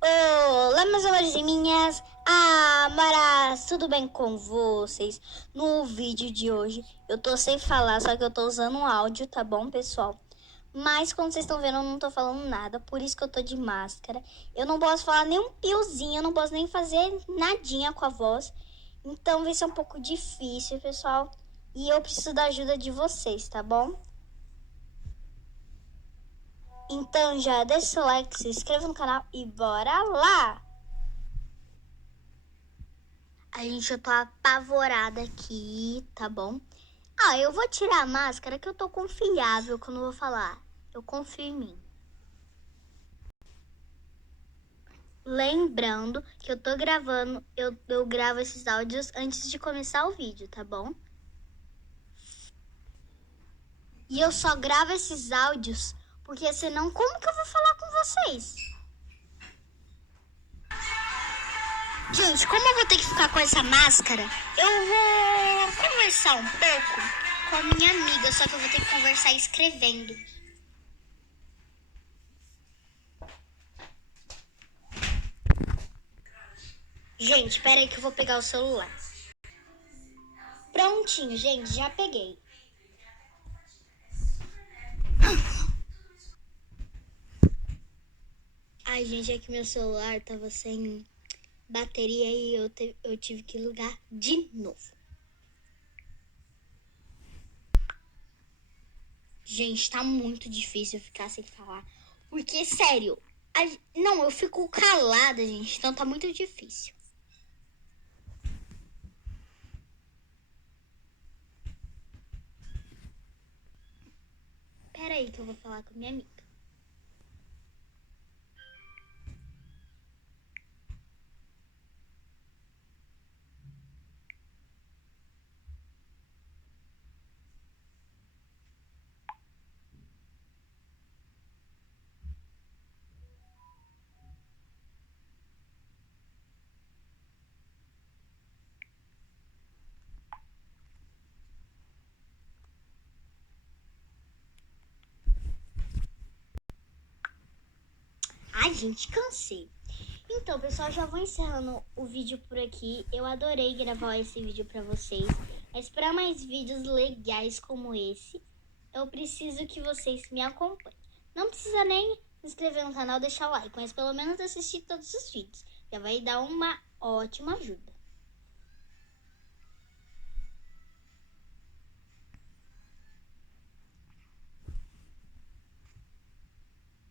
Olá, meus amores e minhas amaras, tudo bem com vocês? No vídeo de hoje eu tô sem falar, só que eu tô usando um áudio, tá bom, pessoal? Mas como vocês estão vendo, eu não tô falando nada, por isso que eu tô de máscara. Eu não posso falar nem um piozinho, eu não posso nem fazer nadinha com a voz. Então vai ser um pouco difícil, pessoal. E eu preciso da ajuda de vocês, tá bom? Então já deixa o seu like, se inscreva no canal e bora lá! Eu tô apavorada aqui, tá bom? Eu vou tirar a máscara que eu tô confiável quando eu vou falar. Eu confio em mim. Lembrando que eu tô gravando, eu gravo esses áudios antes de começar o vídeo, tá bom? E eu só gravo esses áudios porque senão como que eu vou falar com vocês? Gente, como eu vou ter que ficar com essa máscara, eu vou conversar um pouco com a minha amiga, só que eu vou ter que conversar escrevendo. Gente, pera aí que eu vou pegar o celular. Prontinho, gente, já peguei. Ai, gente, é que meu celular tava sem bateria e eu tive que ligar de novo. Gente, tá muito difícil ficar sem falar. Porque, sério, não, eu fico calada, gente, então tá muito difícil. Pera aí que eu vou falar com minha amiga. Ai, gente, cansei. Então, pessoal, já vou encerrando o vídeo por aqui. Eu adorei gravar esse vídeo pra vocês. Mas para mais vídeos legais como esse, eu preciso que vocês me acompanhem. Não precisa nem se inscrever no canal, deixar o like, mas pelo menos assistir todos os vídeos. Já vai dar uma ótima ajuda.